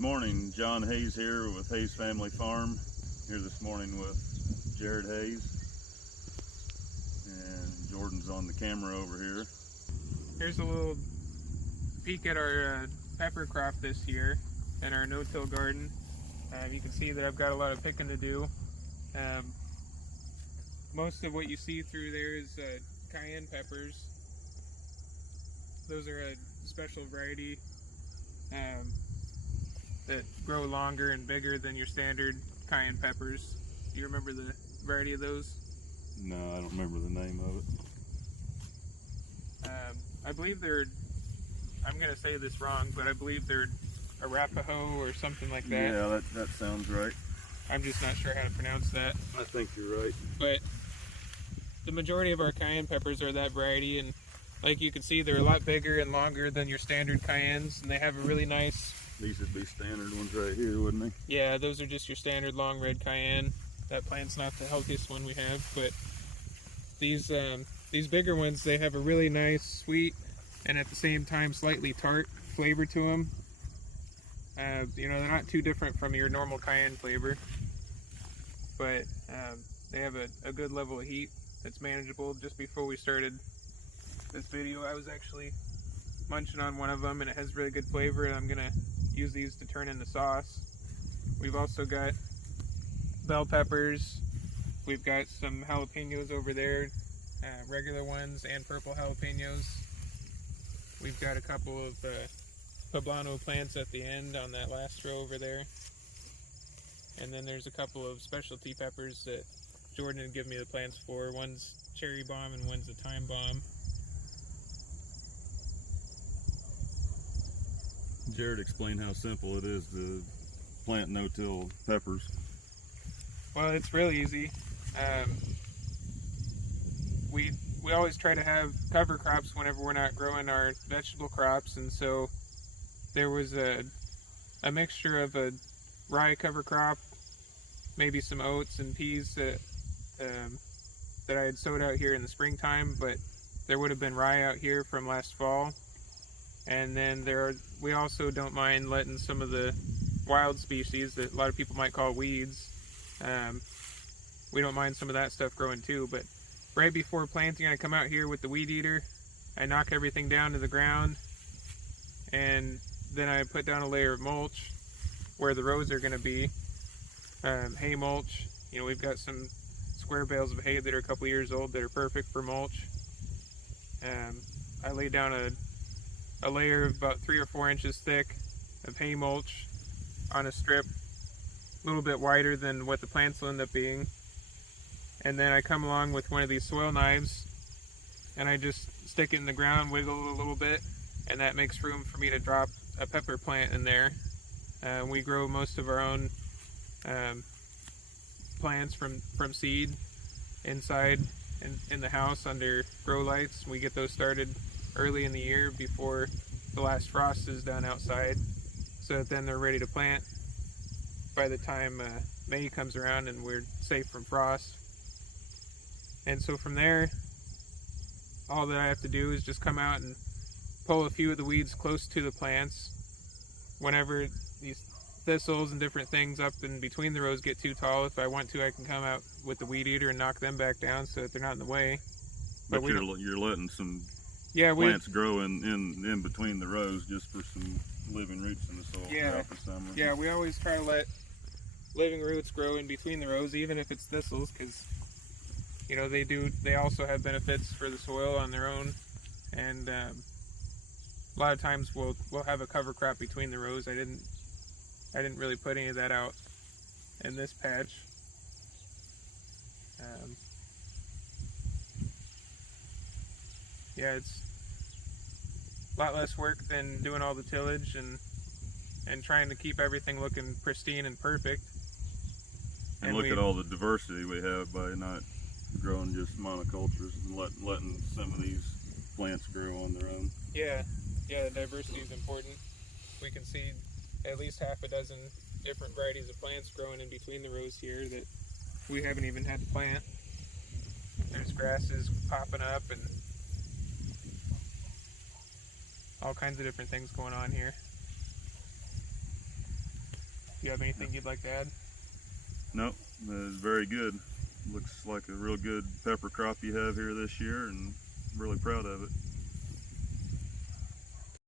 Good morning, John Hayes here with Hayes Family Farm. Here this morning with Jared Hayes, and Jordan's on the camera over here. Here's a little peek at our pepper crop this year in our no-till garden. You can see that I've got a lot of picking to do. Most of what you see through there is cayenne peppers. Those are a special variety that grow longer and bigger than your standard cayenne peppers. Do you remember the variety of those? No, I don't remember the name of it. I believe they're, I'm going to say this wrong, but I believe they're Arapaho or something like that. Yeah, that sounds right. I'm just not sure how to pronounce that. I think you're right. But the majority of our cayenne peppers are that variety, and like you can see, they're a lot bigger and longer than your standard cayennes, and they have a really nice... These would be standard ones right here, wouldn't they? Yeah, those are just your standard long red cayenne. That plant's not the healthiest one we have, but these bigger ones, they have a really nice, sweet, and at the same time slightly tart flavor to them. You know, they're not too different from your normal cayenne flavor, but they have a good level of heat that's manageable. Just before we started this video, I was actually munching on one of them, and it has really good flavor, and I'm gonna use these to turn into sauce. We've also got bell peppers. We've got some jalapenos over there, regular ones and purple jalapenos. We've got a couple of poblano plants at the end on that last row over there. And then there's a couple of specialty peppers that Jordan had given me the plants for. One's cherry bomb and one's a thyme bomb. Jared explained how simple it is to plant no-till peppers. Well, it's real easy. We always try to have cover crops whenever we're not growing our vegetable crops, and so there was a mixture of a rye cover crop, maybe some oats and peas that I had sowed out here in the springtime, but there would have been rye out here from last fall. And then we also don't mind letting some of the wild species that a lot of people might call weeds. We don't mind some of that stuff growing too, but right before planting, I come out here with the weed eater. I knock everything down to the ground, and then I put down a layer of mulch where the rows are going to be. Hay mulch. You know, we've got some square bales of hay that are a couple years old that are perfect for mulch. I lay down a layer of about 3 or 4 inches thick of hay mulch on a strip, a little bit wider than what the plants will end up being. And then I come along with one of these soil knives, and I just stick it in the ground, wiggle it a little bit, and that makes room for me to drop a pepper plant in there. We grow most of our own plants from seed inside in the house under grow lights. We get those started early in the year before the last frost is done outside, so that then they're ready to plant by the time May comes around and we're safe from frost. And so from there, all that I have to do is just come out and pull a few of the weeds close to the plants. Whenever these thistles and different things up in between the rows get too tall, if I want to, I can come out with the weed eater and knock them back down so that they're not in the way. But you're letting some plants grow in between the rows just for some living roots in the soil throughout the summer. Yeah, we always try to let living roots grow in between the rows, even if it's thistles, because you know they also have benefits for the soil on their own. And a lot of times we'll have a cover crop between the rows. I didn't really put any of that out in this patch. Yeah, it's a lot less work than doing all the tillage and trying to keep everything looking pristine and perfect. And look at all the diversity we have by not growing just monocultures and letting some of these plants grow on their own. Yeah, the diversity is important. We can see at least half a dozen different varieties of plants growing in between the rows here that we haven't even had to plant. There's grasses popping up and all kinds of different things going on here. you have anything you'd like to add? Nope, it's very good. Looks like a real good pepper crop you have here this year, and really proud of it.